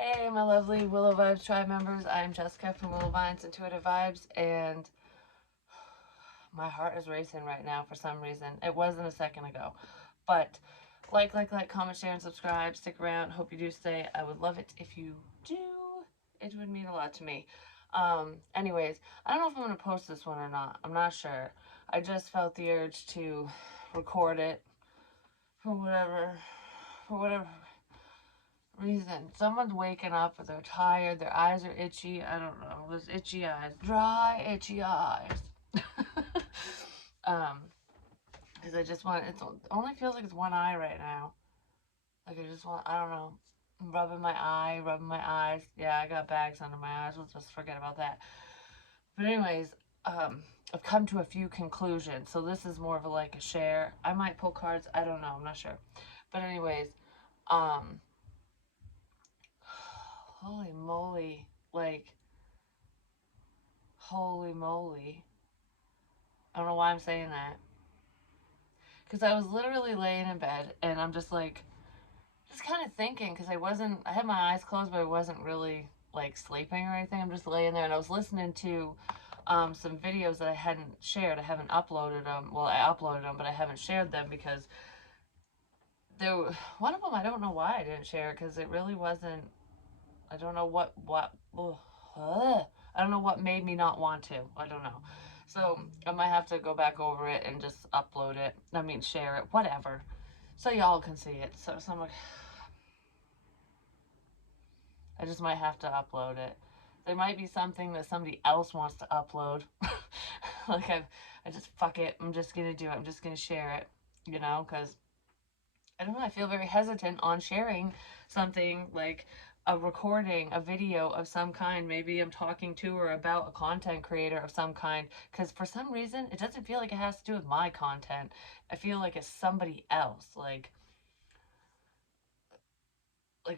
Hey, my lovely Willow Vibes tribe members. I'm Jessica from Willow Vines Intuitive Vibes, and my heart is racing right now for some reason. It wasn't a second ago. But like, comment, share, and subscribe. Stick around. Hope you do stay. I would love it if you do. It would mean a lot to me. Anyways, I don't know if I'm going to post this one or not. I'm not sure. I just felt the urge to record it for whatever reason. Someone's waking up, or they're tired, their eyes are itchy. I don't know. Those itchy eyes, dry, itchy eyes. Because I just want, it only feels like it's one eye right now. Like I just want, I don't know, rubbing my eyes. Yeah, I got bags under my eyes. We'll just forget about that. But anyways, I've come to a few conclusions. So this is more of a share. I might pull cards. I don't know. I'm not sure. But anyways, holy moly, holy moly. I don't know why I'm saying that. Because I was literally laying in bed and I'm just kind of thinking, because I had my eyes closed, but I wasn't really sleeping or anything. I'm just laying there and I was listening to some videos that I hadn't shared. I haven't uploaded them. Well, I uploaded them, but I haven't shared them because one of them, I don't know why I didn't share it, because it really wasn't, I don't know I don't know what made me not want to. I don't know. So I might have to go back over it and just upload it. I mean, share it, whatever, so y'all can see it. So I'm like, I just might have to upload it. There might be something that somebody else wants to upload. I just fuck it. I'm just gonna do it. I'm just gonna share it. Because I don't know. I feel very hesitant on sharing something like a recording, a video of some kind. Maybe I'm talking to or about a content creator of some kind. Because for some reason, it doesn't feel like it has to do with my content. I feel like it's somebody else.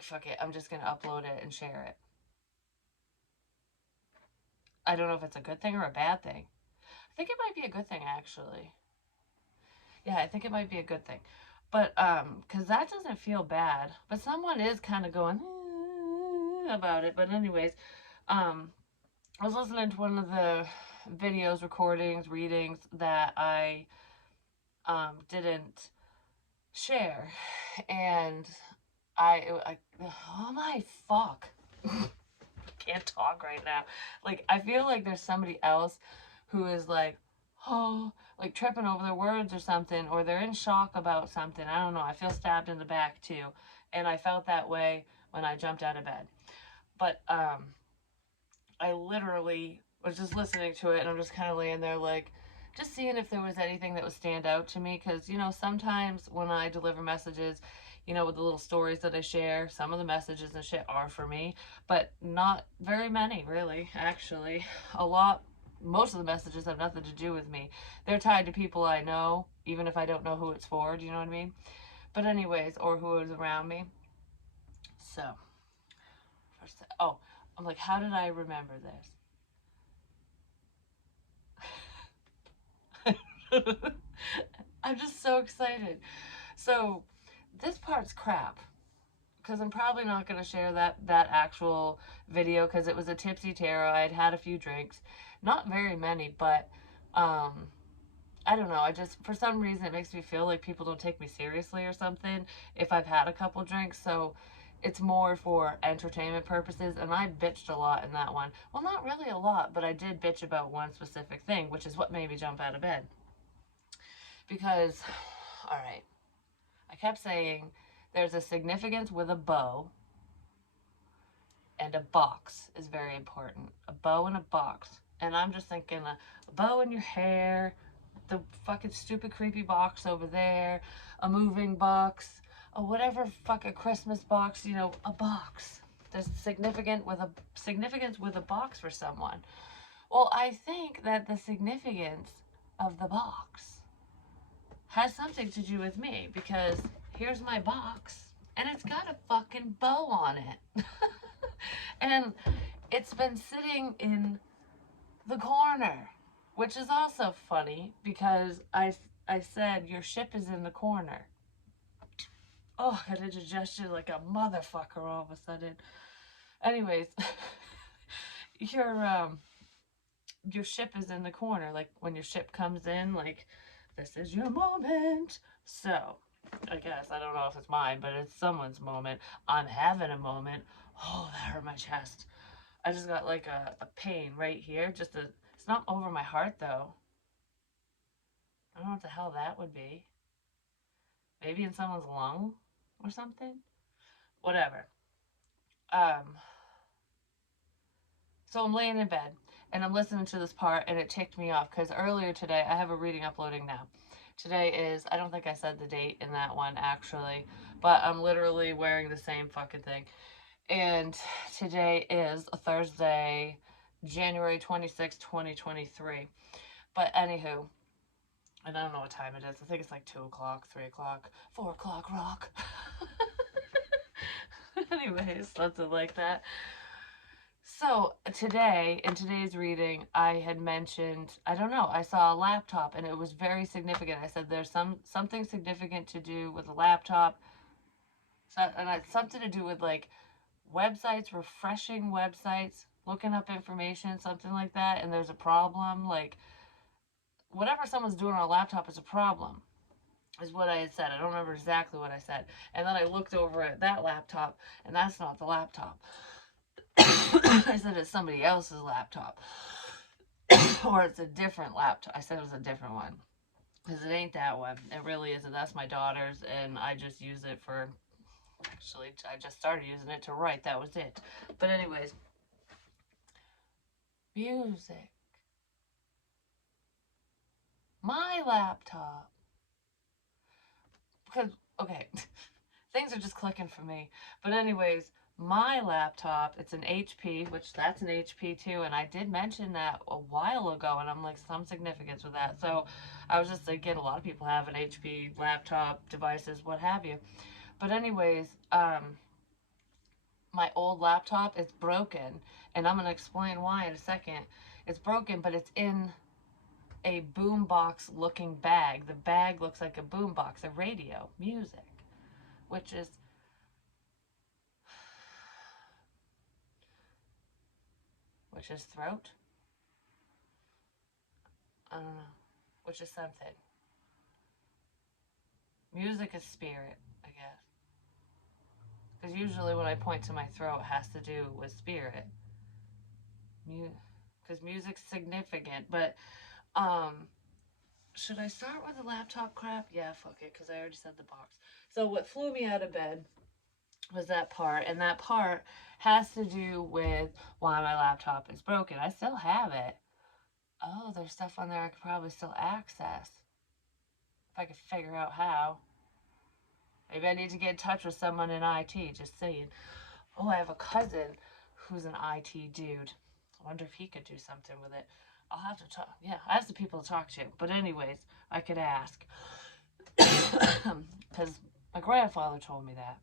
Fuck it. I'm just gonna upload it and share it. I don't know if it's a good thing or a bad thing. I think it might be a good thing, actually. Yeah, I think it might be a good thing. But because that doesn't feel bad. But someone is kind of going about it. But anyways, I was listening to one of the videos, recordings, readings that I didn't share, and oh my fuck, can't talk right now. I feel like there's somebody else who is tripping over their words or something, or they're in shock about something. I don't know. I feel stabbed in the back too, and I felt that way when I jumped out of bed. But I literally was just listening to it, and I'm just kind of laying there just seeing if there was anything that would stand out to me. Because sometimes when I deliver messages, with the little stories that I share, some of the messages and shit are for me, but not very many, really. Actually, most of the messages have nothing to do with me. They're tied to people I know, even if I don't know who it's for. Do you know what I mean? But anyways, or who is around me. So, I'm like, how did I remember this? I'm just so excited. So, this part's crap, because I'm probably not going to share that actual video, because it was a tipsy tarot. I had had a few drinks, not very many, but I don't know. I just, for some reason, it makes me feel like people don't take me seriously or something if I've had a couple drinks. So it's more for entertainment purposes. And I bitched a lot in that one. Well, not really a lot, but I did bitch about one specific thing, which is what made me jump out of bed. Because, all right, I kept saying there's a significance with a bow, and a box is very important. A bow and a box. And I'm just thinking a bow in your hair, the fucking stupid creepy box over there, a moving box, or whatever fucking Christmas box, a box. There's significance with a box for someone. Well, I think that the significance of the box has something to do with me, because here's my box and it's got a fucking bow on it. And it's been sitting in the corner, which is also funny because I said your ship is in the corner. Oh, I got indigestion like a motherfucker all of a sudden. Anyways, your your ship is in the corner. Like when your ship comes in, like this is your moment. So I guess I don't know if it's mine, but it's someone's moment. I'm having a moment. Oh, that hurt my chest. I just got like a pain right here. Just a. It's not over my heart though. I don't know what the hell that would be. Maybe in someone's lung or something. Whatever. Um. So I'm laying in bed and I'm listening to this part and it ticked me off because earlier today, I have a reading uploading now. Today is, I don't think I said the date in that one actually, but I'm literally wearing the same fucking thing. And today is a Thursday, January 26th, 2023. But anywho, and I don't know what time it is. I think it's like 2 o'clock, 3 o'clock, 4 o'clock rock. Anyways, something like that. So today, in today's reading, I had mentioned, I don't know, I saw a laptop and it was very significant. I said there's something significant to do with a laptop. So, and it's something to do with like websites, refreshing websites, looking up information, something like that, and there's a problem. Like whatever someone's doing on a laptop is a problem, is what I had said. I don't remember exactly what I said. And then I looked over at that laptop, and that's not the laptop. I said it's somebody else's laptop. Or it's a different laptop. I said it was a different one. Because it ain't that one. It really isn't. That's my daughter's, and I just use it for. Actually, I just started using it to write. That was it. But, anyways, music. My laptop. Because, okay, things are just clicking for me. But, anyways, my laptop, it's an HP, which that's an HP too, and I did mention that a while ago, and I'm like, some significance with that. So I was just thinking a lot of people have an HP laptop, devices, what have you. But anyways, my old laptop is broken, and I'm gonna explain why in a second. It's broken, but it's in a boombox looking bag. The bag looks like a boombox, a radio, music, which is throat. I don't know, which is something. Music is spirit, I guess. Because usually when I point to my throat, it has to do with spirit. Because music's significant. But should I start with the laptop crap? Yeah, fuck it, because I already said the box. So what flew me out of bed was that part, and that part has to do with why my laptop is broken. I still have it. Oh, there's stuff on there I could probably still access if I could figure out how. Maybe I need to get in touch with someone in IT, just saying. Oh, I have a cousin who's an IT dude. I wonder if he could do something with it. I'll have to talk. Yeah, I have some people to talk to. But, anyways, I could ask. Because my grandfather told me that.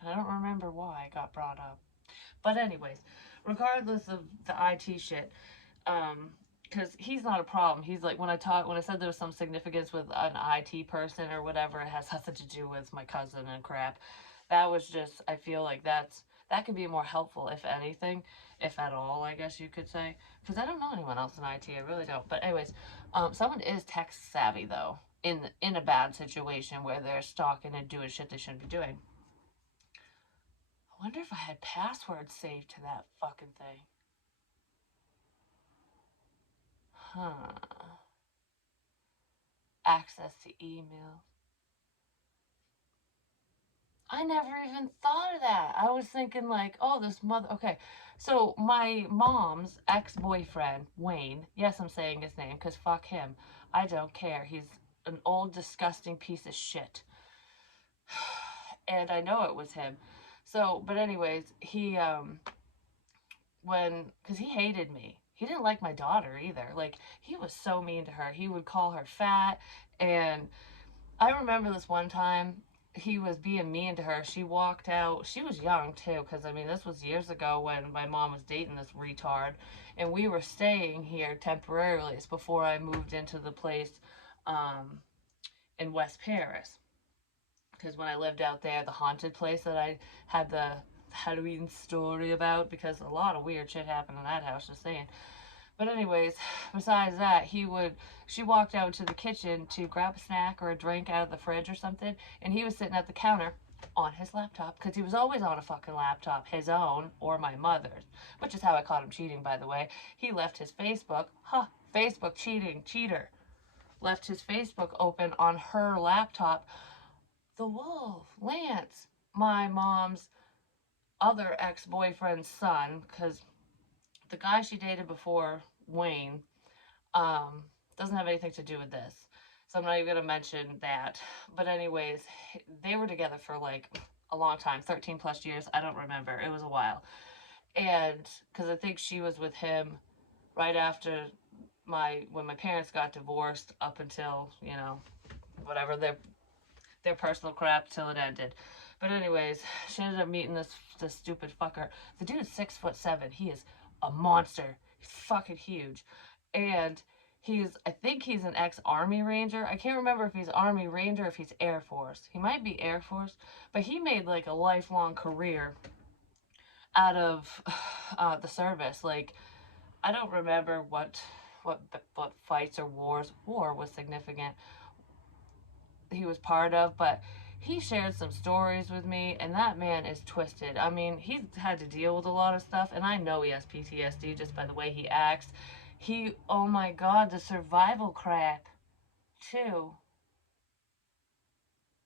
And I don't remember why it got brought up. But, anyways, regardless of the IT shit, because he's not a problem. He's like, when I said there was some significance with an IT person or whatever, it has nothing to do with my cousin and crap. That was just, I feel like that could be more helpful, if anything, if at all, I guess you could say. Because I don't know anyone else in IT, I really don't. But anyways, someone is tech savvy though, in a bad situation where they're stalking and doing shit they shouldn't be doing. I wonder if I had passwords saved to that fucking thing. Huh. Access to email. I never even thought of that. I was thinking like, oh, this mother. Okay, so my mom's ex-boyfriend, Wayne. Yes, I'm saying his name because fuck him. I don't care. He's an old, disgusting piece of shit, and I know it was him. So, but anyways, he because he hated me. He didn't like my daughter either. Like he was so mean to her. He would call her fat, and I remember this one time he was being mean to her. She walked out. She was young too, because I mean, this was years ago when my mom was dating this retard, and we were staying here temporarily. It's before I moved into the place in West Paris, because when I lived out there, the haunted place that I had the Halloween story about, because a lot of weird shit happened in that house, just saying. But anyways, besides that, she walked out to the kitchen to grab a snack or a drink out of the fridge or something, and he was sitting at the counter on his laptop, because he was always on a fucking laptop, his own or my mother's, which is how I caught him cheating, by the way. He left his Facebook, Facebook cheating, cheater, left his Facebook open on her laptop. The wolf, Lance, my mom's other ex-boyfriend's son, because the guy she dated before, Wayne, um, doesn't have anything to do with this. So I'm not even gonna mention that. But anyways, they were together for like a long time, 13 plus years. I don't remember. It was a while. And because I think she was with him right after when my parents got divorced, up until, whatever their personal crap till it ended. But anyways, she ended up meeting this stupid fucker. The dude's 6'7". He is a monster. He's fucking huge. And I think he's an ex-Army Ranger. I can't remember if he's Army Ranger or if he's Air Force. He might be Air Force, but he made like a lifelong career out of the service. Like, I don't remember what fights or war was significant he was part of, but he shared some stories with me, and that man is twisted. I mean, he's had to deal with a lot of stuff, and I know he has PTSD just by the way he acts. Oh my god, the survival crap, too.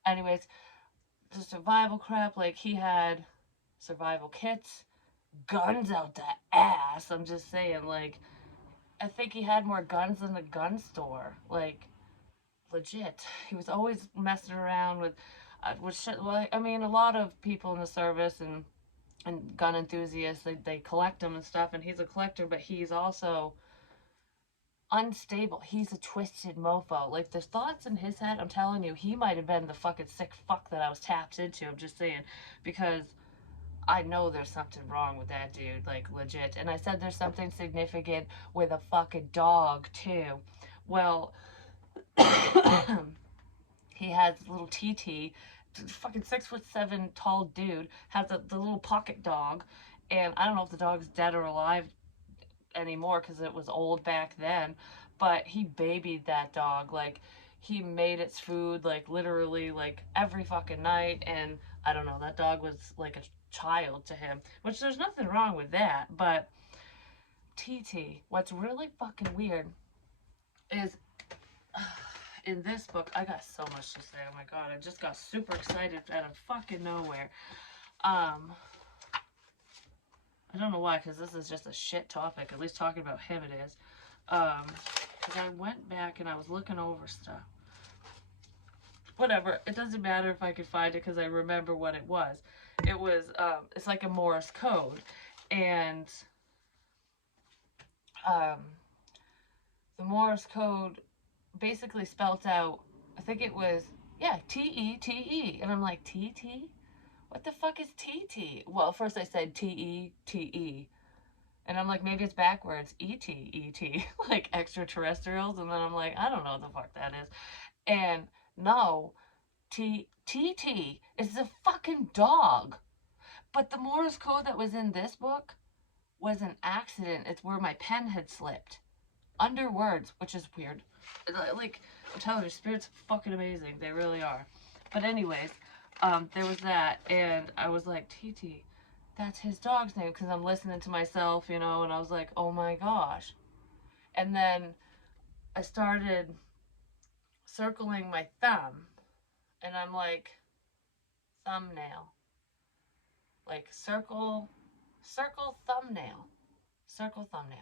Anyways, the survival crap, like, he had survival kits, guns out the ass. I'm just saying, like, I think he had more guns than the gun store. Like, legit. He was always messing around with shit. Well, I mean, a lot of people in the service and gun enthusiasts, they collect them and stuff, and he's a collector, but he's also unstable. He's a twisted mofo. Like, there's thoughts in his head. I'm telling you, he might have been the fucking sick fuck that I was tapped into. I'm just saying, because I know there's something wrong with that dude, like, legit. And I said there's something significant with a fucking dog, too. Well, he has little TT, fucking 6'7" tall dude, has the little pocket dog, and I don't know if the dog's dead or alive anymore because it was old back then, but he babied that dog. Like, he made its food, like, literally, like, every fucking night, and I don't know, that dog was like a child to him, which there's nothing wrong with that, but TT, what's really fucking weird is in this book, I got so much to say. Oh my god, I just got super excited out of fucking nowhere. I don't know why, because this is just a shit topic. At least talking about him it is. Because I went back and I was looking over stuff. Whatever, it doesn't matter if I could find it because I remember what it was. It's like a Morse code. And the Morse code basically spelt out, I think it was, yeah, T-E-T-E. And I'm like, T-T? What the fuck is T-T? Well, first I said T-E-T-E. And I'm like, maybe it's backwards, E-T, E-T, like extraterrestrials. And then I'm like, I don't know what the fuck that is. And no, T-T is a fucking dog. But the Morse code that was in this book was an accident. It's where my pen had slipped. Under words, which is weird. Like, I'm telling you, spirits fucking amazing. They really are. But anyways, there was that, and I was like, TT, that's his dog's name, because I'm listening to myself, and I was like, oh my gosh. And then I started circling my thumb, and I'm like, thumbnail. Like, circle thumbnail. Circle thumbnail.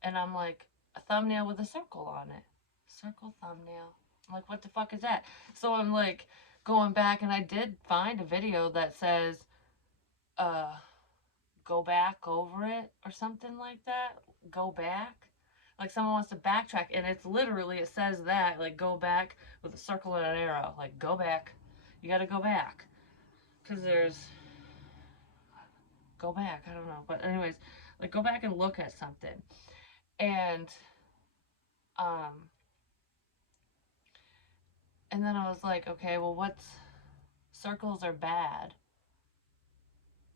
And I'm like, a thumbnail with a circle on it. Circle thumbnail. I'm like, what the fuck is that? So I'm like going back, and I did find a video that says, go back over it or something like that. Go back. Like, someone wants to backtrack, and it's literally, it says that, like, go back with a circle and an arrow. Like, go back. You gotta go back. Because go back. I don't know. But anyways, like, go back and look at something. And, And then I was like, okay, well, what's circles are bad?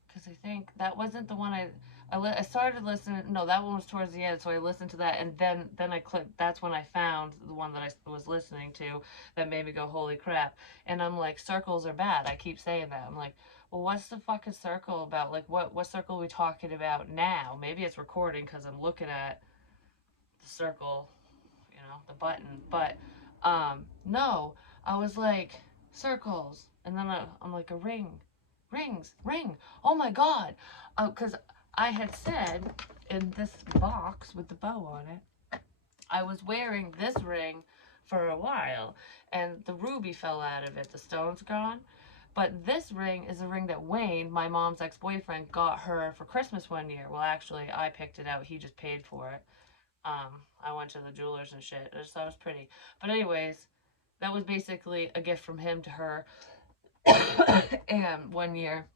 Because I think that wasn't the one I started listening. No, that one was towards the end, so I listened to that, and then I clicked. That's when I found the one that I was listening to that made me go, holy crap! And I'm like, circles are bad. I keep saying that. I'm like, well, what's the fucking circle about? Like, what circle are we talking about now? Maybe it's recording because I'm looking at the circle, the button. But no, I was like, circles, and then I'm like, a ring, ring. Oh my god, because I had said in this box with the bow on it, I was wearing this ring for a while, and the ruby fell out of it. The stone's gone. But this ring is a ring that Wayne, my mom's ex-boyfriend, got her for Christmas one year. Well, actually, I picked it out. He just paid for it. I went to the jewelers and shit. I just thought it was pretty. But anyways, that was basically a gift from him to her. And one year,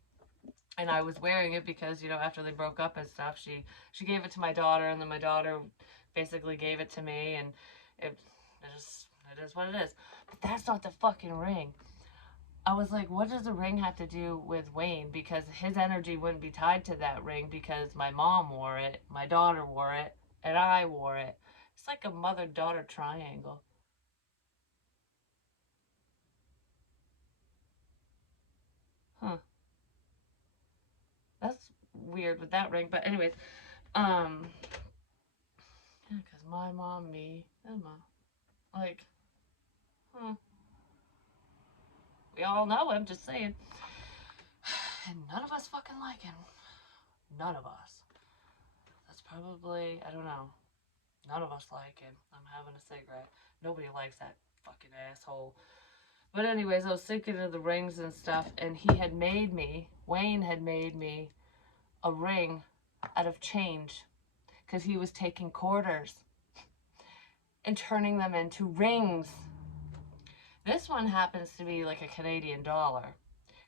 and I was wearing it because after they broke up and stuff, she gave it to my daughter, and then my daughter basically gave it to me, and it is what it is. But that's not the fucking ring. I was like, what does the ring have to do with Wayne? Because his energy wouldn't be tied to that ring because my mom wore it, my daughter wore it, and I wore it. It's like a mother daughter triangle. Huh. That's weird with that ring. But, anyways, um, yeah, because my mom, me, Emma. Like, huh. We all know him, just saying. And none of us fucking like him. None of us. That's probably, I don't know. None of us like him. I'm having a cigarette. Nobody likes that fucking asshole. But anyways, I was thinking of the rings and stuff, and Wayne had made me a ring out of change because he was taking quarters and turning them into rings. This one happens to be like a Canadian dollar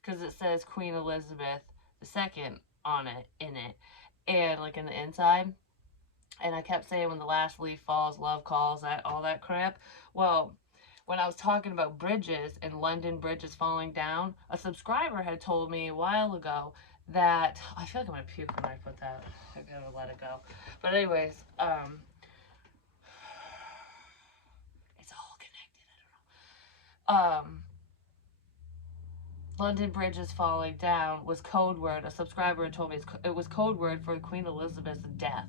because it says Queen Elizabeth II on it, in it, and like in the inside. And I kept saying when the last leaf falls, love calls, that all that crap. Well, when I was talking about bridges and London bridges falling down, a subscriber had told me a while ago that I feel like I'm gonna puke when I put that. I gotta let it go. But anyways, it's all connected. I don't know. London bridges falling down was code word. A subscriber had told me it was code word for Queen Elizabeth's death,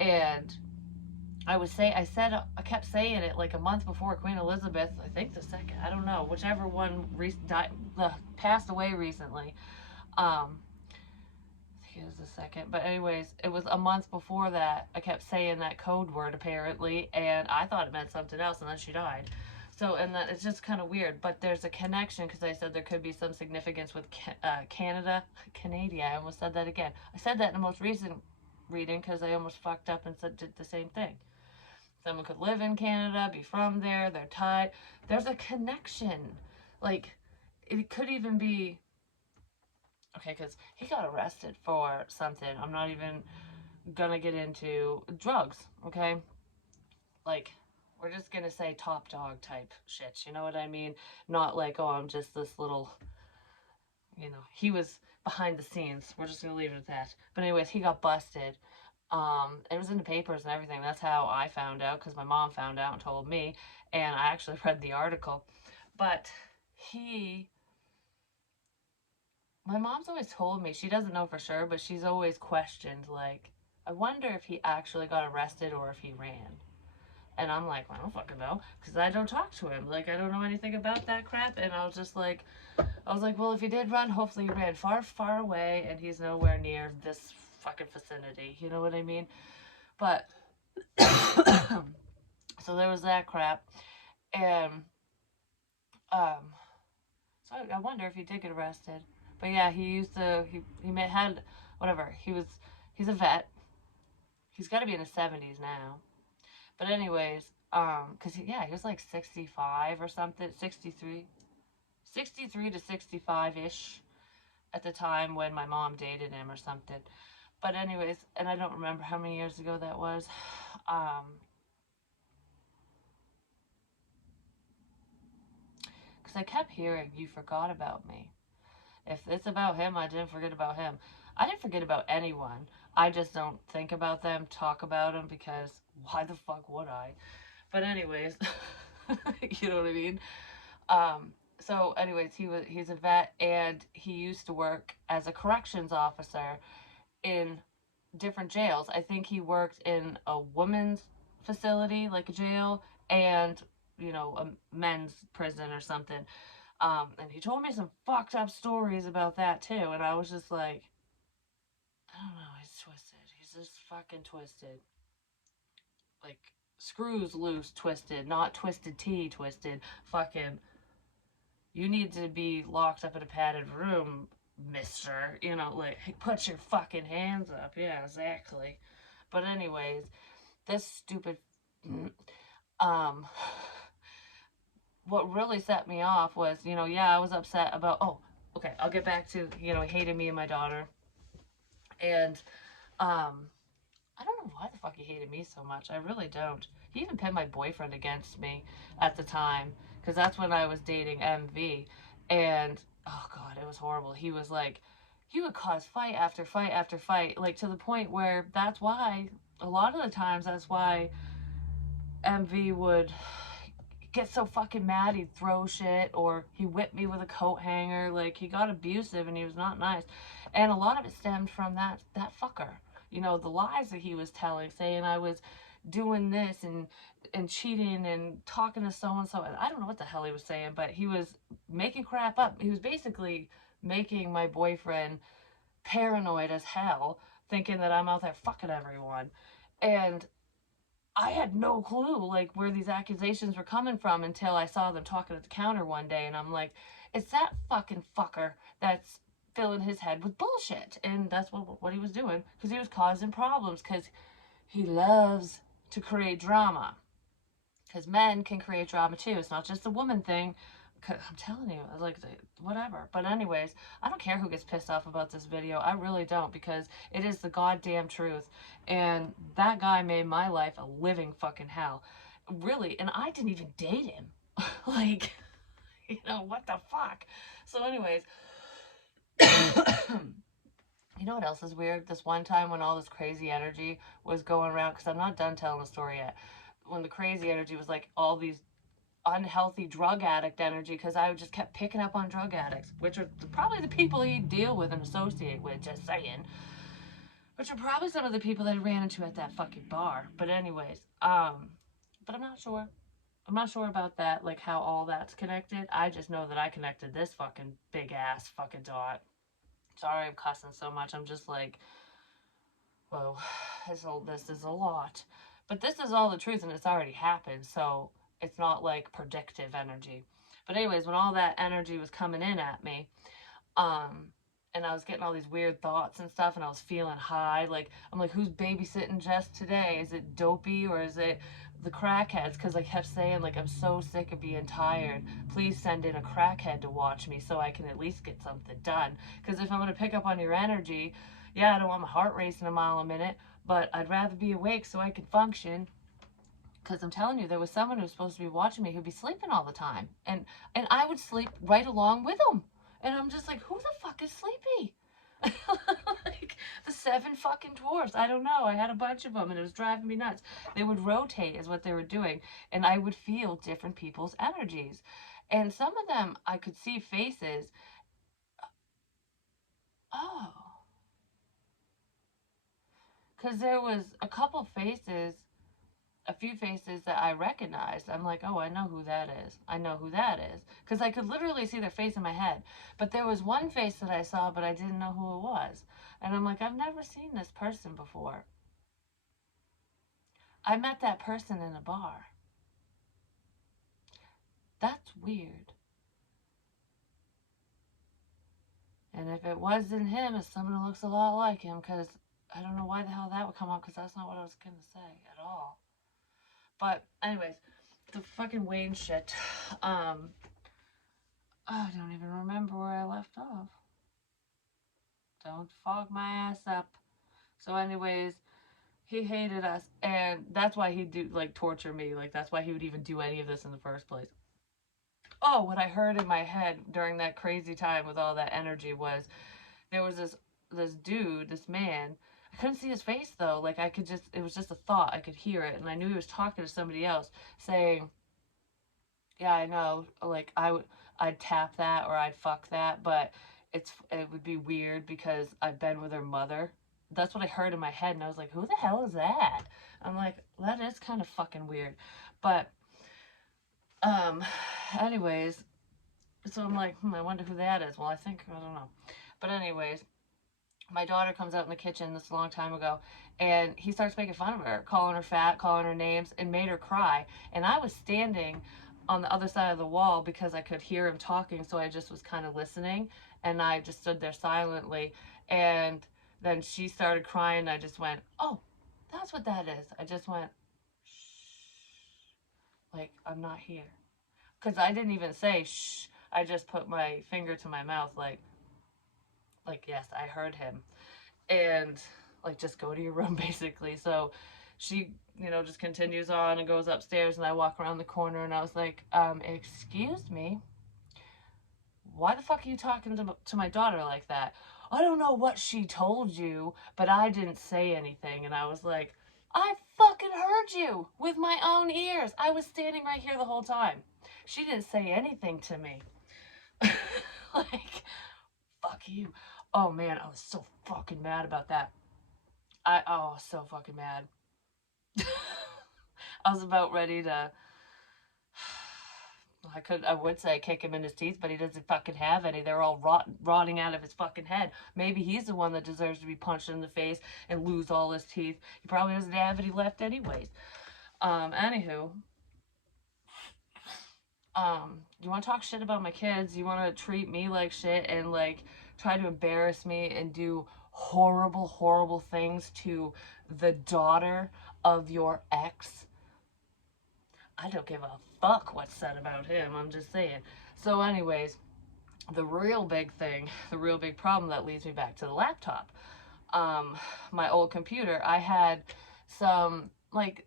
and I kept saying it like a month before Queen Elizabeth, I think the second, I don't know, whichever one passed away recently. Um, I think it was the second, but anyways, it was a month before that. I kept saying that code word apparently, and I thought it meant something else, and then she died. So, and then it's just kind of weird, but there's a connection because I said there could be some significance with Canada. I almost said that again. I said that in the most recent reading because I almost fucked up and did the same thing. Someone could live in Canada, be from there, they're tied. There's a connection. Like, it could even be, okay, because he got arrested for something. I'm not even gonna get into drugs, okay? Like, we're just gonna say top dog type shit, you know what I mean? Not like, oh, I'm just this little, he was behind the scenes. We're just gonna leave it at that. But, anyways, he got busted. It was in the papers and everything. That's how I found out because my mom found out and told me, and I actually read the article. But he, my mom's always told me, she doesn't know for sure, but she's always questioned, like, I wonder if he actually got arrested or if he ran. And I'm like, well, I don't fucking know because I don't talk to him. Like, I don't know anything about that crap. And I was like, well, if he did run, hopefully he ran far, far away and he's nowhere near this fucking vicinity. You know what I mean? But so there was that crap, and um, so I wonder if he did get arrested. But yeah, he used to had whatever. He's a vet. He's got to be in his 70s now. But anyways, cause yeah, he was like 65 or something, 63 to 65 ish at the time when my mom dated him or something. But anyways, and I don't remember how many years ago that was. Um, because I kept hearing, you forgot about me. If it's about him, I didn't forget about him. I didn't forget about anyone. I just don't think about them, talk about them, because why the fuck would I? But anyways, you know what I mean? So anyways, he's a vet, and he used to work as a corrections officer in different jails. I think he worked in a women's facility, like a jail, and a men's prison or something. And he told me some fucked up stories about that too, and I was just like, I don't know, he's twisted. He's just fucking twisted. Like screws loose, twisted, not twisted tea, twisted. Fucking, you need to be locked up in a padded room, mister. Like, put your fucking hands up. Yeah, exactly. But anyways, this stupid um what really set me off was, yeah, I was upset about, oh, okay, I'll get back to, he hated me and my daughter. And um I don't know why the fuck he hated me so much. I really don't. He even pinned my boyfriend against me at the time, because that's when I was dating MV. And oh god, it was horrible. He was like, he would cause fight after fight after fight, like to the point where that's why a lot of the times that's why MV would get so fucking mad he'd throw shit, or he whipped me with a coat hanger. Like, he got abusive and he was not nice. And a lot of it stemmed from that fucker. The lies that he was telling, saying I was doing this and cheating and talking to so and so. And I don't know what the hell he was saying, but he was making crap up. He was basically making my boyfriend paranoid as hell, thinking that I'm out there fucking everyone. And I had no clue like where these accusations were coming from until I saw them talking at the counter one day, and I'm like, it's that fucking fucker that's filling his head with bullshit. And that's what he was doing, because he was causing problems, because he loves to create drama, because men can create drama too. It's not just a woman thing. I'm telling you, like, whatever. But anyways, I don't care who gets pissed off about this video. I really don't, because it is the goddamn truth. And that guy made my life a living fucking hell. Really, and I didn't even date him. Like, what the fuck? So anyways, you know what else is weird? This one time when all this crazy energy was going around, because I'm not done telling the story yet. When the crazy energy was like all these unhealthy drug addict energy, because I just kept picking up on drug addicts, which are probably the people he'd deal with and associate with, just saying. Which are probably some of the people that I ran into at that fucking bar. But anyways, but I'm not sure. I'm not sure about that, like how all that's connected. I just know that I connected this fucking big ass fucking dot. Sorry I'm cussing so much. I'm just like, whoa, this is a lot. But this is all the truth, and it's already happened, so it's not like predictive energy. But anyways, when all that energy was coming in at me, um, and I was getting all these weird thoughts and stuff, and I was feeling high. Like, I'm like, who's babysitting Jess today? Is it Dopey or is it the crackheads? Because I kept saying, like, I'm so sick of being tired. Please send in a crackhead to watch me so I can at least get something done. Because if I'm going to pick up on your energy, yeah, I don't want my heart racing a mile a minute, but I'd rather be awake so I can function. Because I'm telling you, there was someone who was supposed to be watching me who'd be sleeping all the time, and I would sleep right along with them. And I'm just like, who the fuck is sleepy? Like the seven fucking dwarfs. I don't know. I had a bunch of them, and it was driving me nuts. They would rotate, is what they were doing, and I would feel different people's energies. And some of them, I could see faces. Oh, because there was a few faces that I recognized. I'm like, oh, I know who that is. I know who that is. Because I could literally see their face in my head. But there was one face that I saw, but I didn't know who it was. And I'm like, I've never seen this person before. I met that person in a bar. That's weird. And if it wasn't him, it's someone who looks a lot like him, because I don't know why the hell that would come up, because that's not what I was going to say at all. But anyways, the fucking Wayne shit. I don't even remember where I left off. Don't fog my ass up. So anyways, he hated us, and that's why he'd do, like, torture me. Like, that's why he would even do any of this in the first place. Oh, what I heard in my head during that crazy time with all that energy was there was this dude, this man. I couldn't see his face though. Like I could just, it was just a thought. I could hear it, and I knew he was talking to somebody else, saying, "Yeah, I know. Like I'd tap that or I'd fuck that, but it would be weird because I've been with her mother." That's what I heard in my head, and I was like, "Who the hell is that?" I'm like, "That is kind of fucking weird," but um, anyways, so I'm like, I wonder who that is. Well, I don't know, but anyways, my daughter comes out in the kitchen this a long time ago, and he starts making fun of her, calling her fat, calling her names, and made her cry. And I was standing on the other side of the wall because I could hear him talking, so I just was kind of listening, and I just stood there silently. And then she started crying, and I just went, "Oh, that's what that is." I just went, like, "I'm not here." Because I didn't even say shh. I just put my finger to my mouth, like yes, I heard him, and like just go to your room basically. So she, just continues on and goes upstairs, and I walk around the corner, and I was like, excuse me, why the fuck are you talking to my daughter like that? I don't know what she told you, but I didn't say anything. And I was like, I fucking heard you with my own ears. I was standing right here the whole time. She didn't say anything to me. Like, fuck you. Oh man, I was so fucking mad about that. I was so fucking mad. I was about ready to. I would say kick him in his teeth, but he doesn't fucking have any. They're all rotting out of his fucking head. Maybe he's the one that deserves to be punched in the face and lose all his teeth. He probably doesn't have any left, anyways. Anywho, you want to talk shit about my kids? You want to treat me like shit and like try to embarrass me and do horrible, horrible things to the daughter of your ex? I don't give a fuck what's said about him. I'm just saying. So, anyways, the real big thing, the real big problem that leads me back to the laptop. Um, my old computer, I had some like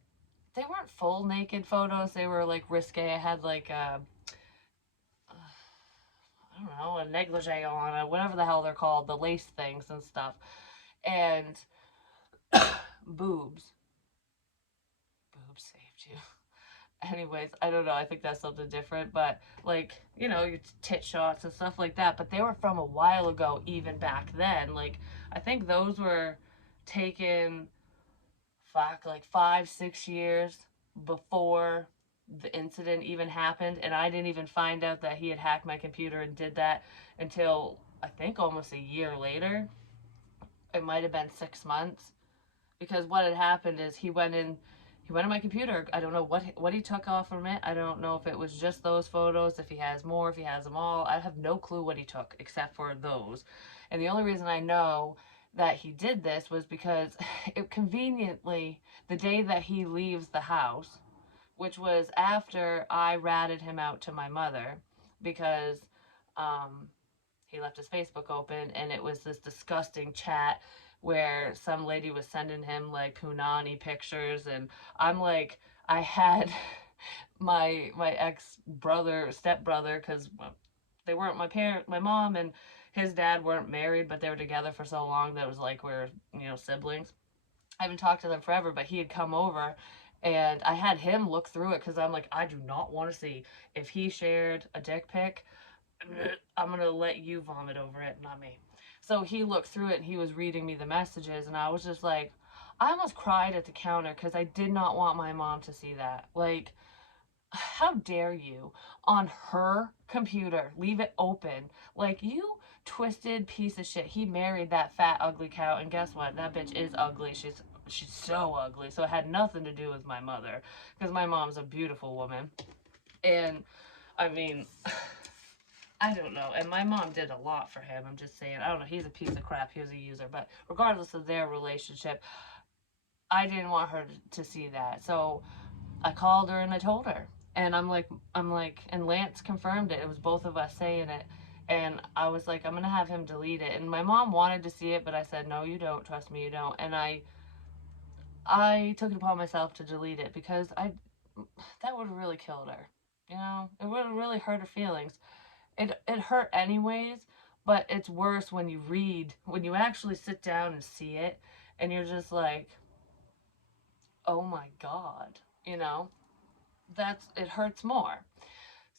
they weren't full naked photos. They were like risque. I had like I don't know, a negligee on, or whatever the hell they're called, the lace things and stuff, and boobs. Boobs saved you. Anyways, I don't know. I think that's something different, but like, your tit shots and stuff like that. But they were from a while ago, even back then. Like, I think those were taken, fuck, like 5, 6 years before the incident even happened. And I didn't even find out that he had hacked my computer and did that until I think almost a year later. It might have been 6 months, because what had happened is he went in my computer. I don't know what he took off from it. I don't know if it was just those photos, if he has more, if he has them all. I have no clue what he took except for those. And the only reason I know that he did this was because it conveniently, the day that he leaves the house, which was after I ratted him out to my mother, because um he left his Facebook open, and it was this disgusting chat where some lady was sending him like punani pictures, and I'm like, I had my ex brother, step brother, because they weren't my mom and his dad weren't married, but they were together for so long that it was like we're siblings. I haven't talked to them forever, but he had come over, and I had him look through it because I'm like, I do not want to see if he shared a dick pic. I'm gonna let you vomit over it, not me. So he looked through it, and he was reading me the messages, and I was just like, I almost cried at the counter because I did not want my mom to see that. Like, how dare you on her computer leave it open? Like, you twisted piece of shit. He married that fat ugly cow, and guess what? That bitch is ugly. She's so ugly. So it had nothing to do with my mother, because my mom's a beautiful woman. And I mean, I don't know. And my mom did a lot for him. I'm just saying. I don't know. He's a piece of crap. He was a user. But regardless of their relationship, I didn't want her to see that. So I called her and I told her. And and Lance confirmed it. It was both of us saying it. And I was like, I'm going to have him delete it. And my mom wanted to see it, but I said, no, you don't. Trust me, you don't. And I took it upon myself to delete it, because that would have really killed her. You know, it would really hurt her feelings. It hurt anyways, but it's worse when you read, when you actually sit down and see it, and you're just like, oh my god, you know, it hurts more.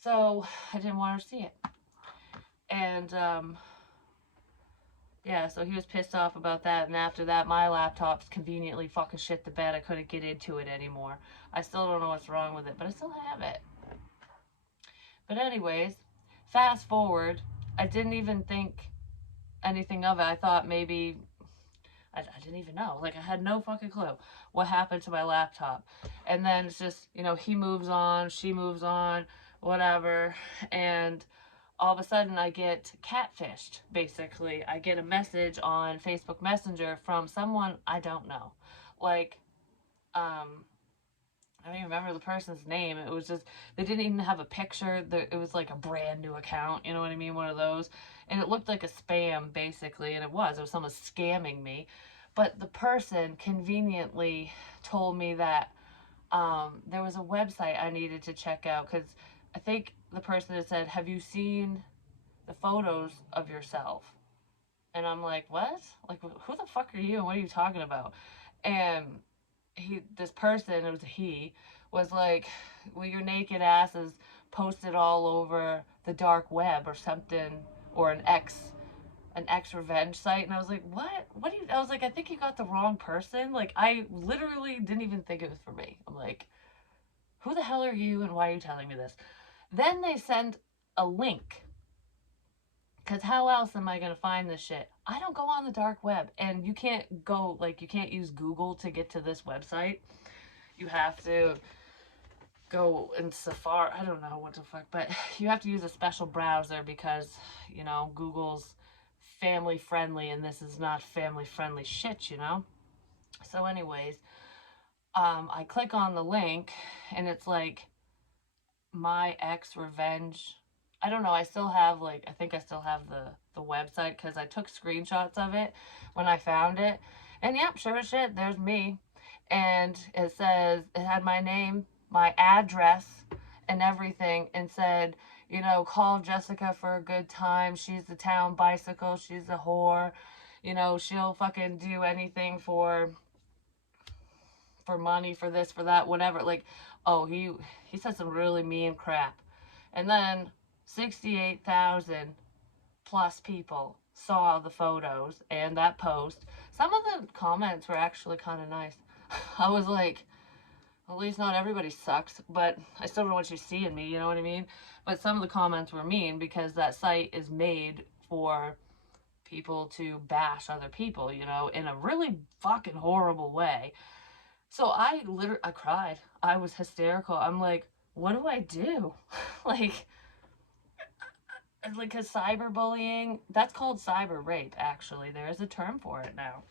So I didn't want her to see it. And yeah, so he was pissed off about that, and after that, my laptop's conveniently fucking shit the bed. I couldn't get into it anymore. I still don't know what's wrong with it, but I still have it. But anyways, fast forward, I didn't even think anything of it. I thought maybe I didn't even know. Like, I had no fucking clue what happened to my laptop. And then it's just, you know, he moves on, she moves on, whatever. And all of a sudden, I get catfished, basically. I get a message on Facebook Messenger from someone I don't know. Like, I don't even remember the person's name. It was just, they didn't even have a picture. It was like a brand new account, you know what I mean? One of those. And it looked like a spam, basically, and it was. It was someone scamming me. But the person conveniently told me that there was a website I needed to check out because I think the person had said, have you seen the photos of yourself? And I'm like, what? Like, who the fuck are you? And what are you talking about? And this person, it was a he, was like, well, your naked ass is posted all over the dark web or something, or an ex revenge site. And I was like, what do you, I was like, I think you got the wrong person. Like, I literally didn't even think it was for me. I'm like, who the hell are you and why are you telling me this? Then they send a link, because how else am I going to find this shit? I don't go on the dark web, and you can't go, like, you can't use Google to get to this website. You have to go in Safari. I don't know what the fuck, but you have to use a special browser because, you know, Google's family friendly and this is not family friendly shit, you know? So, anyways, I click on the link and it's like my ex revenge. I don't know. I still have, like, I think I still have the website because I took screenshots of it when I found it. And yep, sure as shit, there's me. And it says, it had my name, my address, and everything, and said, you know, call Jessica for a good time. She's the town bicycle. She's a whore. You know, she'll fucking do anything for money, for this, for that, whatever. Like, oh, he said some really mean crap. And then 68,000 plus people saw the photos and that post. Some of the comments were actually kind of nice. I was like, at least not everybody sucks, but I still don't want you seeing me, you know what I mean? But some of the comments were mean because that site is made for people to bash other people, you know, in a really fucking horrible way. So I cried. I was hysterical. I'm like, what do I do? like, because cyberbullying, that's called cyber rape, actually. There is a term for it now.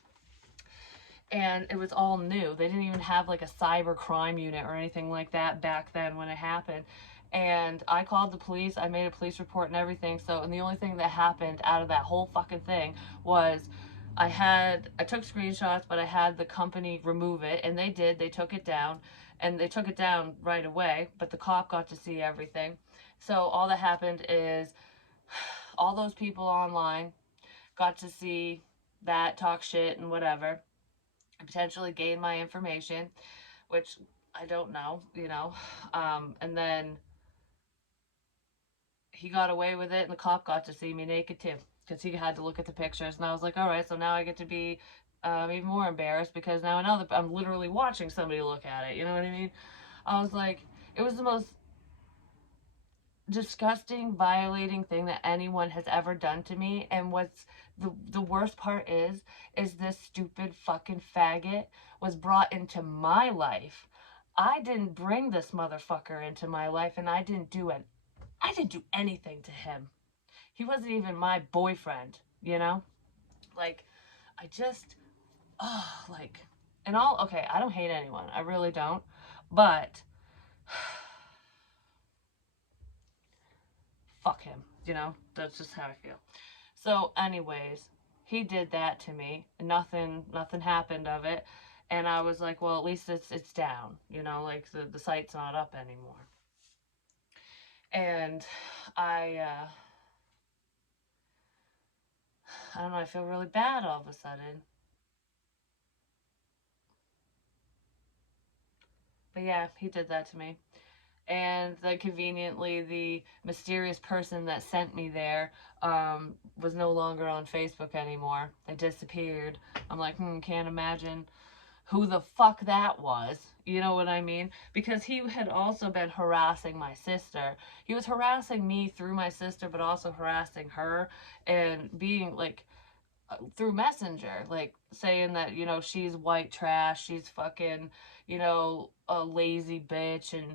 And it was all new. They didn't even have like a cyber crime unit or anything like that back then when it happened. And I called the police. I made a police report and everything. So, and the only thing that happened out of that whole fucking thing was I took screenshots, but I had the company remove it, and they did. They took it down, and they took it down right away. But the cop got to see everything. So all that happened is all those people online got to see that, talk shit and whatever, and potentially gain my information, which I don't know, you know. And then he got away with it, and the cop got to see me naked too, because he had to look at the pictures. And I was like, all right, so now I get to be even more embarrassed because now another I'm literally watching somebody look at it. You know what I mean? I was like, it was the most disgusting, violating thing that anyone has ever done to me. And what's the worst part is this stupid fucking faggot was brought into my life. I didn't bring this motherfucker into my life, and I didn't do it. I didn't do anything to him. He wasn't even my boyfriend, you know? Like, I just, oh, like, and all, okay, I don't hate anyone. I really don't. But fuck him, you know? That's just how I feel. So, anyways, he did that to me. Nothing happened of it. And I was like, well, at least it's down, you know, like the site's not up anymore. And I don't know, I feel really bad all of a sudden. But yeah, he did that to me. And then conveniently, the mysterious person that sent me there was no longer on Facebook anymore. They disappeared. I'm like, can't imagine who the fuck that was. You know what I mean? Because he had also been harassing my sister. He was harassing me through my sister, but also harassing her and being like through Messenger, like saying that, she's white trash, she's fucking, a lazy bitch and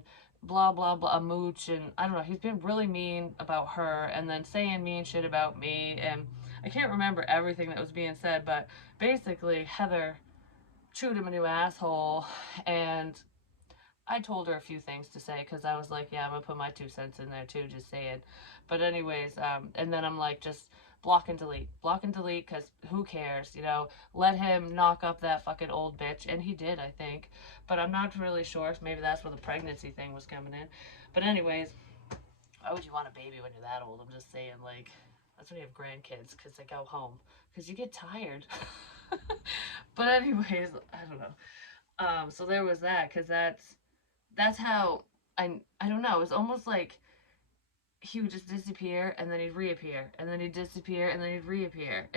blah blah blah, a mooch, and I don't know. He's been really mean about her, and then saying mean shit about me, and I can't remember everything that was being said, but basically Heather chewed him a new asshole, and I told her a few things to say because I was like, yeah, I'm gonna put my 2 cents in there too, just saying. But anyways, and then I'm like, just block and delete, because who cares, Let him knock up that fucking old bitch, and he did, I think. But I'm not really sure. Maybe that's where the pregnancy thing was coming in. But anyways, why would you want a baby when you're that old? I'm just saying, like, that's when you have grandkids because they go home because you get tired. But anyways, I don't know. So there was that because that's how I don't know. It was almost like he would just disappear and then he'd reappear and then he'd disappear and then he'd reappear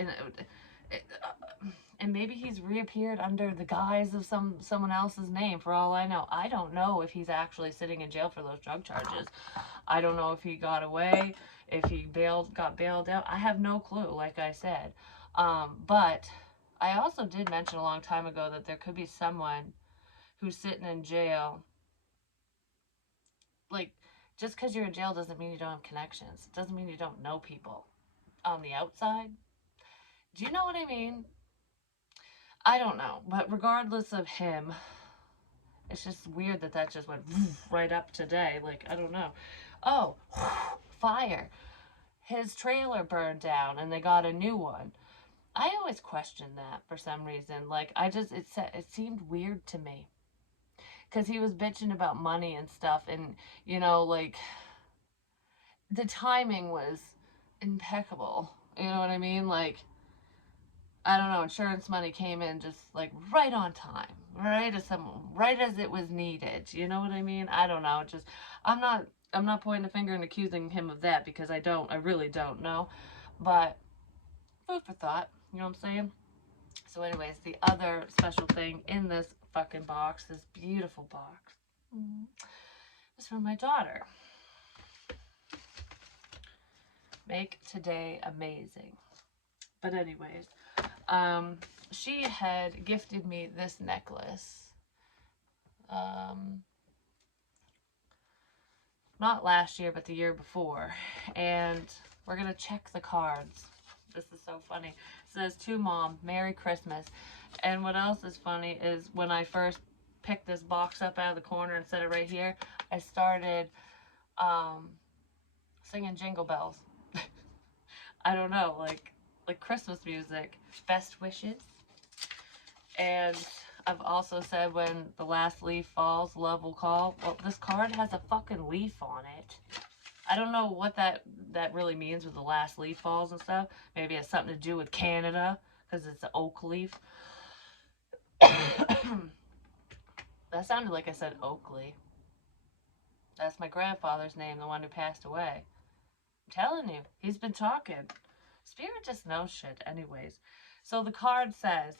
and maybe he's reappeared under the guise of someone else's name for all I know. I don't know if he's actually sitting in jail for those drug charges. I don't know if he got away, if he got bailed out. I have no clue, like I said. But I also did mention a long time ago that there could be someone who's sitting in jail, like, just because you're in jail doesn't mean you don't have connections. It doesn't mean you don't know people on the outside. Do you know what I mean? I don't know. But regardless of him, it's just weird that that just went right up today. Like, I don't know. Oh, fire. His trailer burned down and they got a new one. I always question that for some reason. Like, it seemed weird to me. Because he was bitching about money and stuff. And, like, the timing was impeccable. You know what I mean? Like, I don't know, insurance money came in just like right on time, right as it was needed. You know what I mean? I don't know. Just I'm not I'm not pointing a finger and accusing him of that because I really don't know. But food for thought. You know what I'm saying? So, anyways, the other special thing in this fucking box, this beautiful box, is from my daughter. Make today amazing. But anyways, she had gifted me this necklace. Not last year, but the year before. And we're going to check the cards. This is so funny. It says, to Mom, Merry Christmas. And what else is funny is when I first picked this box up out of the corner and set it right here, I started singing Jingle Bells. I don't know, like Christmas music. Best wishes. And I've also said when the last leaf falls, love will call. Well, this card has a fucking leaf on it. I don't know what that really means with the last leaf falls and stuff. Maybe it has something to do with Canada because it's an oak leaf. That sounded like I said Oakley. That's my grandfather's name, the one who passed away. I'm telling you, he's been talking. Spirit just knows shit anyways. So the card says,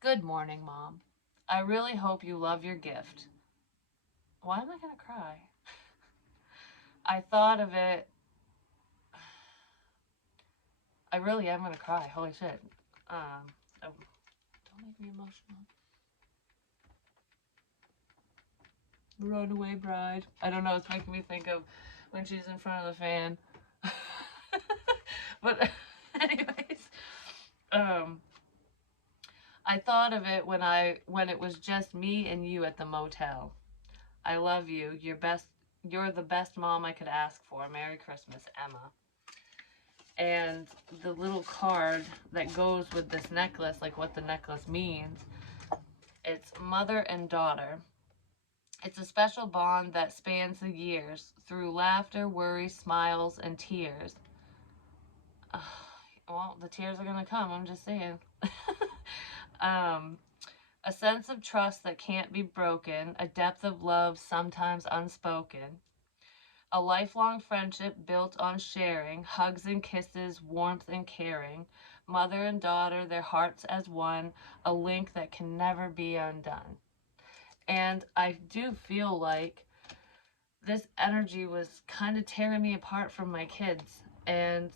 good morning, Mom. I really hope you love your gift. Why am I going to cry? I thought of it. I really am going to cry. Holy shit. Oh, don't make me emotional. Runaway bride. I don't know. It's making me think of when she's in front of the fan. But anyways, I thought of it when it was just me and you at the motel. I love you. You're the best mom I could ask for. Merry Christmas, Emma. And the little card that goes with this necklace, like what the necklace means, it's mother and daughter. It's a special bond that spans the years through laughter, worry, smiles, and tears. Well, the tears are gonna come, I'm just saying. um, a sense of trust that can't be broken, a depth of love sometimes unspoken, a lifelong friendship built on sharing, hugs and kisses, warmth and caring, mother and daughter, their hearts as one, a link that can never be undone. And I do feel like this energy was kind of tearing me apart from my kids. And,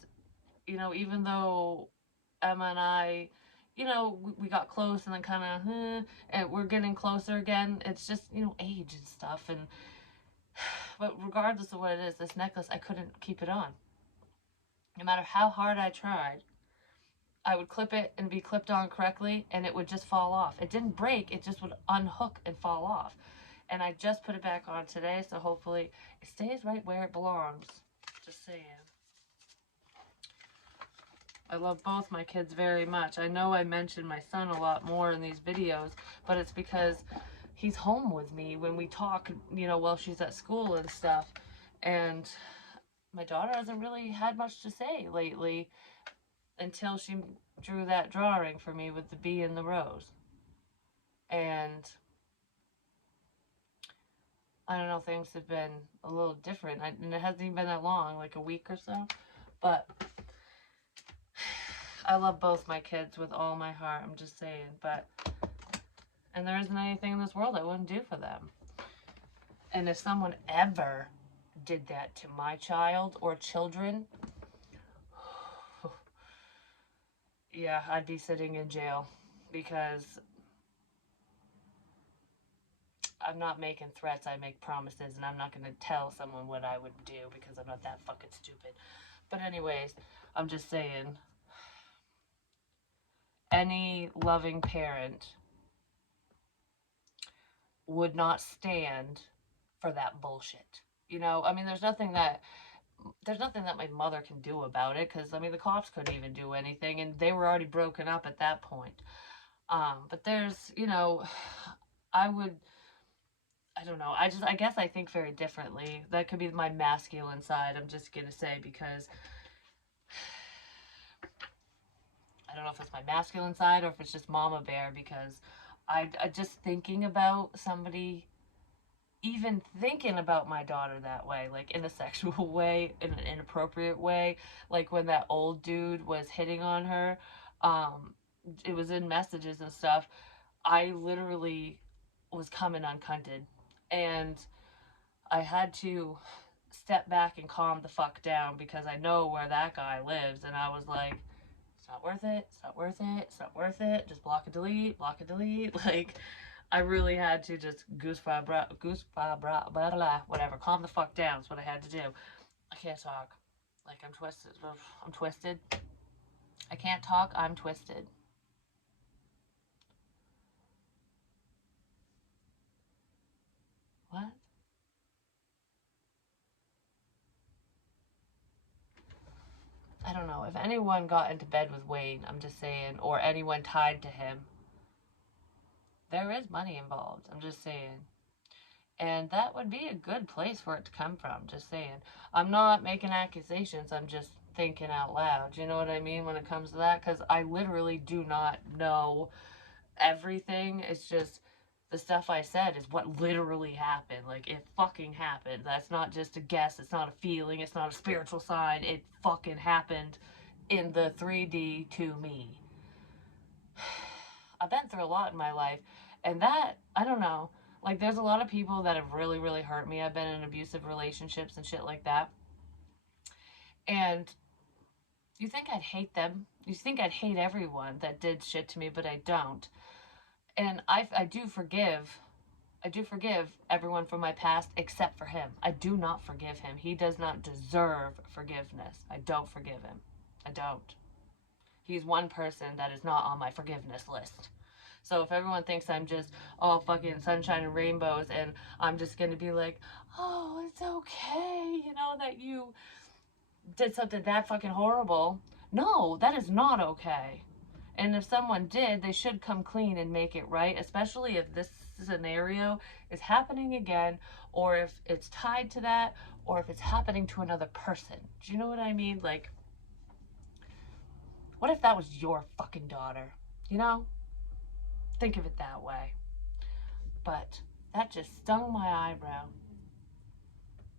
even though Emma and I, we got close and then kind of, and we're getting closer again. It's just, age and stuff. But regardless of what it is, this necklace, I couldn't keep it on. No matter how hard I tried, I would clip it and be clipped on correctly and it would just fall off. It didn't break, it just would unhook and fall off. And I just put it back on today, so hopefully it stays right where it belongs. Just saying. I love both my kids very much. I know I mention my son a lot more in these videos, but it's because he's home with me when we talk, while she's at school and stuff. And my daughter hasn't really had much to say lately until she drew that drawing for me with the bee and the rose. And I don't know, things have been a little different. And it hasn't even been that long, like a week or so. But I love both my kids with all my heart, I'm just saying. And there isn't anything in this world I wouldn't do for them. And if someone ever did that to my child or children, yeah, I'd be sitting in jail, because I'm not making threats, I make promises, and I'm not going to tell someone what I would do because I'm not that fucking stupid. But anyways, I'm just saying, any loving parent would not stand for that bullshit. There's nothing that my mother can do about it, because the cops couldn't even do anything, and they were already broken up at that point. But there's, I would, I don't know. I guess I think very differently. That could be my masculine side, I'm just gonna say, because I don't know if it's my masculine side or if it's just mama bear, because I just thinking about somebody even thinking about my daughter that way, like in a sexual way, in an inappropriate way, like when that old dude was hitting on her, um, it was in messages and stuff. I literally was coming uncunted, and I had to step back and calm the fuck down, because I know where that guy lives, and I was like, it's not worth it, it's not worth it, it's not worth it, just block and delete, block and delete. Like, I really had to just whatever, calm the fuck down is what I had to do. I can't talk. Like, I'm twisted. I'm twisted. I can't talk, I'm twisted. What? I don't know. If anyone got into bed with Wayne, I'm just saying, or anyone tied to him, there is money involved. I'm just saying. And that would be a good place for it to come from. Just saying. I'm not making accusations. I'm just thinking out loud. You know what I mean when it comes to that? Because I literally do not know everything. It's just the stuff I said is what literally happened. Like, it fucking happened. That's not just a guess. It's not a feeling. It's not a spiritual sign. It fucking happened in the 3D to me. I've been through a lot in my life, and that, I don't know. Like, there's a lot of people that have really, really hurt me. I've been in abusive relationships and shit like that. And you think I'd hate them. You think I'd hate everyone that did shit to me, but I don't. And I do forgive. I do forgive everyone from my past except for him. I do not forgive him. He does not deserve forgiveness. I don't forgive him. I don't. He's one person that is not on my forgiveness list. So if everyone thinks I'm just all fucking sunshine and rainbows, and I'm just gonna be like, oh, it's okay, that you did something that fucking horrible. No, that is not okay. And if someone did, they should come clean and make it right, especially if this scenario is happening again, or if it's tied to that, or if it's happening to another person. Do you know what I mean? Like, what if that was your fucking daughter? You know? Think of it that way. But that just stung my eyebrow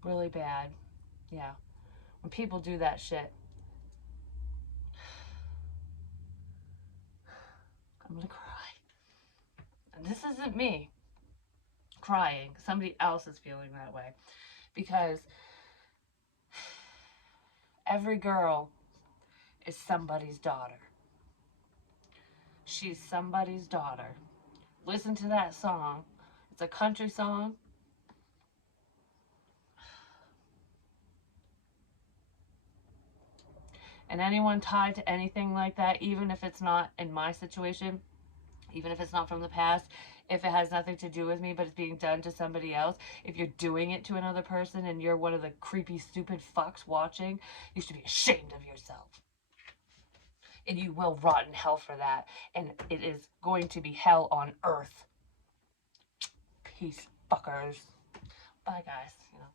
really bad. Yeah. When people do that shit, I'm gonna cry. And this isn't me crying. Somebody else is feeling that way. Because every girl is somebody's daughter. She's somebody's daughter. Listen to that song. It's a country song. And anyone tied to anything like that, even if it's not in my situation, even if it's not from the past, if it has nothing to do with me, but it's being done to somebody else, if you're doing it to another person and you're one of the creepy, stupid fucks watching, you should be ashamed of yourself. And you will rot in hell for that. And it is going to be hell on earth. Peace, fuckers. Bye, guys. You know.